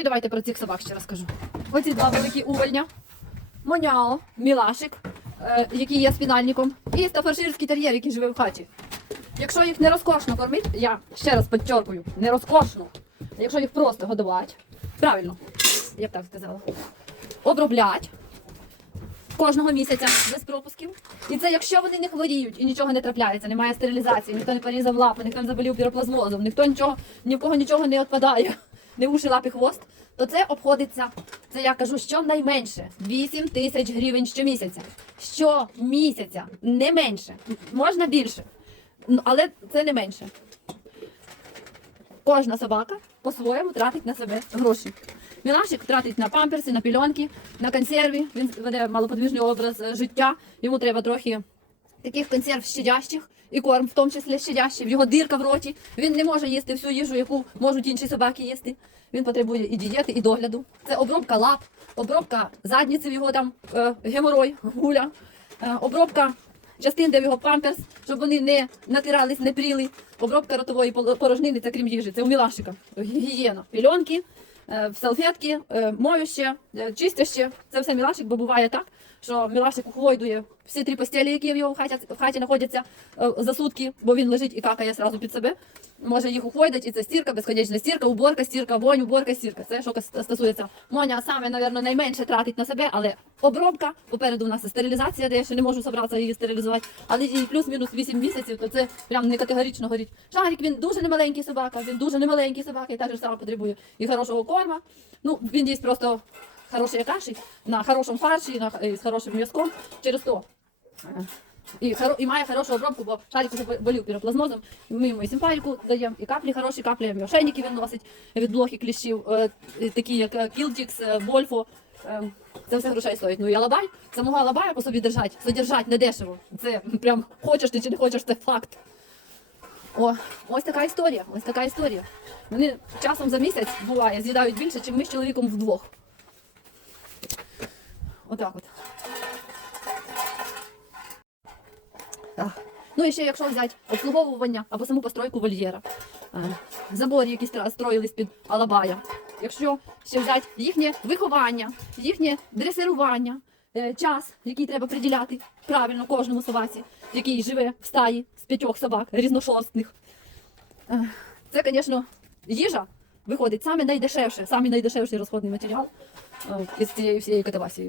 І давайте про цих собак ще розкажу. Оці два великі увольня. Моняо, Мілашик, е, який є спінальником, і стафарширський тер'єр, який живе в хаті. Якщо їх не розкошно кормити, я ще раз підчеркую, не розкошно. Якщо їх просто годувати, правильно, я б так сказала, оброблять кожного місяця без пропусків. І це якщо вони не хворіють і нічого не трапляється, немає стерилізації, ніхто не порізав лапи, ніхто не заболів піроплазмозом, ніхто нічого, ні в кого нічого не відпадає, не уші лапи хвост, то це обходиться, це я кажу, щонайменше 8 тисяч гривень щомісяця. Щомісяця, не менше. Можна більше, Ну, але це не менше. Кожна собака по-своєму тратить на себе гроші. Мілашик тратить на памперси, на пільонки, на консерві. Він веде малоподвижний образ життя. Йому треба трохи таких консерв щадящих і корм, в тому числі щадящий. В його дирка в роті. Він не може їсти всю їжу, яку можуть інші собаки їсти. Він потребує і дієти, і догляду. Це обробка лап, обробка задниці в його там е, геморой, гуля, е, обробка частин, де його памперс, щоб вони не натирались, не пріли. Обробка ротової порожнини, це крім їжі, це у мілашика. Гігієна, пільонки, е, салфетки, е, моюще, е, чистяще. Це все мілашик, бо буває так, що мілашик ухвойдує всі три постелі, які в його хаті, в хаті знаходяться е, за сутки, бо він лежить і какає сразу під себе. Може їх ухвойдати, і це стірка, безконечна стірка, уборка, стірка, вонь, уборка, стірка. Це що стосується Моня саме, напевно, найменше тратить на себе, але обробка, попереду у нас стерилізація, де я ще не можу зібратися її стерилізувати, але і плюс-мінус 8 місяців, то це прям не категорично горить. Шарик він дуже немаленький собака, він дуже немаленький собака і так же само потребує і хорошого корма. Ну, він їсть просто хороші каші на хорошому фарші, на, з хорошим м'язком через то. І, хоро, і має хорошу обробку, бо шарик вже болів піроплазмозом. Ми йому і симпаліку даємо, і каплі хороші, каплі і він носить від блох і кліщів, е, такі як е, Кілдікс, е, Вольфо. Це все грошей стоїть. Ну і алабай, самого алабая по собі держать, содержать недешево. Це прям хочеш ти чи не хочеш, це факт. О, ось така історія. Ось така історія. Вони часом за місяць буває, з'їдають більше, ніж ми з чоловіком вдвох. Отак от. Ну і ще якщо взяти обслуговування або саму постройку вольєра, е, забори, які строїлись під Алабая. Якщо ще взяти їхнє виховання, їхнє дресирування, е, час, який треба приділяти правильно кожному собаці, який живе в стаї з п'ятьох собак різношорстних. Е, Це, звісно, їжа виходить саме найдешевше, самий найдешевший розходний матеріал із цієї всієї катавасії.